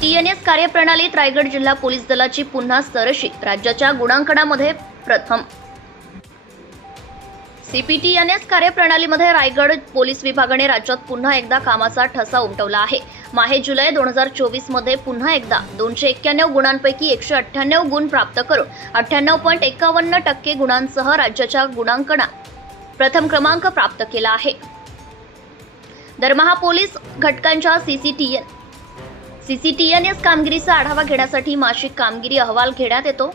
TNS कार्यप्रणालीत Raigad जिल्हा police दलाची पुन्हा सरशी राज्याच्या गुणांकनामध्ये प्रथम. सीपीटीएनएस कार्यप्रणालीमध्ये रायगड पोलीस विभागाने राज्यात पुन्हा एकदा कामाचा ठसा उमटवला आहे. माहे जुलै दोन हजार चोवीसमध्ये पुन्हा एकदा दोनशे एक्क्याण्णव गुणांपैकी एकशे अठ्ठ्याण्णव गुण प्राप्त करून अठ्ठ्याण्णव पॉईंट एकावन्न टक्के गुणांसह राज्याच्या गुणांकनात प्रथम क्रमांक प्राप्त केला आहे. दरमहा पोलीस घटकांच्या सीसीटीएन सीसीटीएनएस कामगिरीचा आढावा घेण्यासाठी मासिक कामगिरी अहवाल घेण्यात येतो.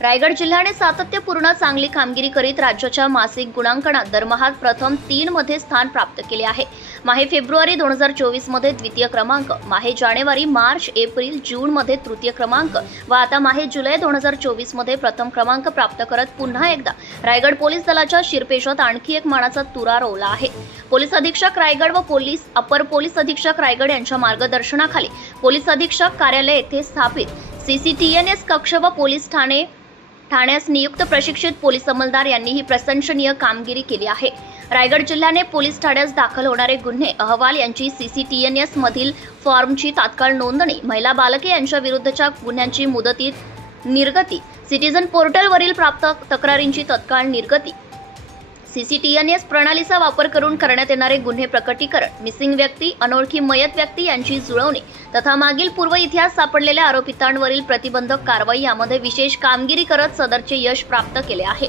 रायगड जिल्ह्याने सातत्यपूर्ण चांगली कामगिरी करीत राज्याच्या मासिक गुणांकनात दरमहात प्रथम तीन मध्ये स्थान प्राप्त केले आहे. माहे फेब्रुवारी दोन हजार चोवीसमध्ये द्वितीय क्रमांक माहे जानेवारी मार्च एप्रिल जून मध्ये तृतीय क्रमांक व आता माहे जुलै दोन हजार चोवीसमध्ये प्रथम क्रमांक प्राप्त करत पुन्हा एकदा रायगड पोलीस दलाच्या शिरपेशात आणखी एक मानाचा तुरा रोवला आहे. पोलीस अधीक्षक रायगड व पोलीस अपर पोलीस अधीक्षक रायगड यांच्या मार्गदर्शनाखाली पोलीस अधीक्षक कार्यालय येथे स्थापित सीसीटीएनएस कक्ष व पोलीस ठाणे ठाण्यास नियुक्त प्रशिक्षित पोलीस अंमलदार यांनी ही प्रशंसनीय कामगिरी केली आहे. रायगड जिल्ह्याने पोलीस ठाण्यास दाखल होणारे गुन्हे अहवाल यांची सीसीटीएनएस मधील फॉर्मची तात्काळ नोंदणी महिला बालके यांच्या विरुद्धच्या गुन्ह्यांची मुदतीत निर्गती सिटीझन पोर्टलवरील प्राप्त तक्रारींची तत्काळ निर्गती सीसीटीएनएस प्रणालीचा वापर करून करण्यात येणारे गुन्हे प्रकटीकरण मिसिंग व्यक्ती अनोळखी मयत व्यक्ती यांची जुळवणी तथा मागील पूर्व इतिहास सापडलेल्या आरोपितांवरील प्रतिबंधक कारवाई यामध्ये विशेष कामगिरी करत सदरचे यश प्राप्त केले आहे.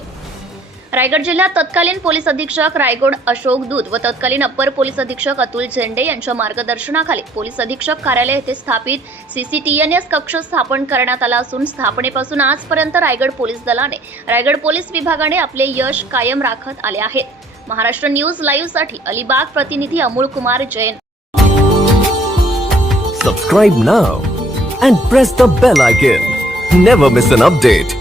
रायगड जिल्ह्यात तत्कालीन पोलीस अधीक्षक रायगड अशोक दूत व तत्कालीन अप्पर पोलीस अधीक्षक अतुल झेंडे यांच्या मार्गदर्शनाखाली पोलीस अधीक्षक कार्यालय येथे स्थापित सीसीटीएनएस कक्ष स्थापन करण्यात आला असून स्थापनेपासून आजपर्यंत रायगड पोलीस दलाने रायगड पोलीस विभागाने आपले यश कायम राखत आले आहेत महाराष्ट्र न्यूज लाईव्हसाठी अलिबाग प्रतिनिधी Amol Kumar Jain. Subscribe now and press the bell icon never miss an update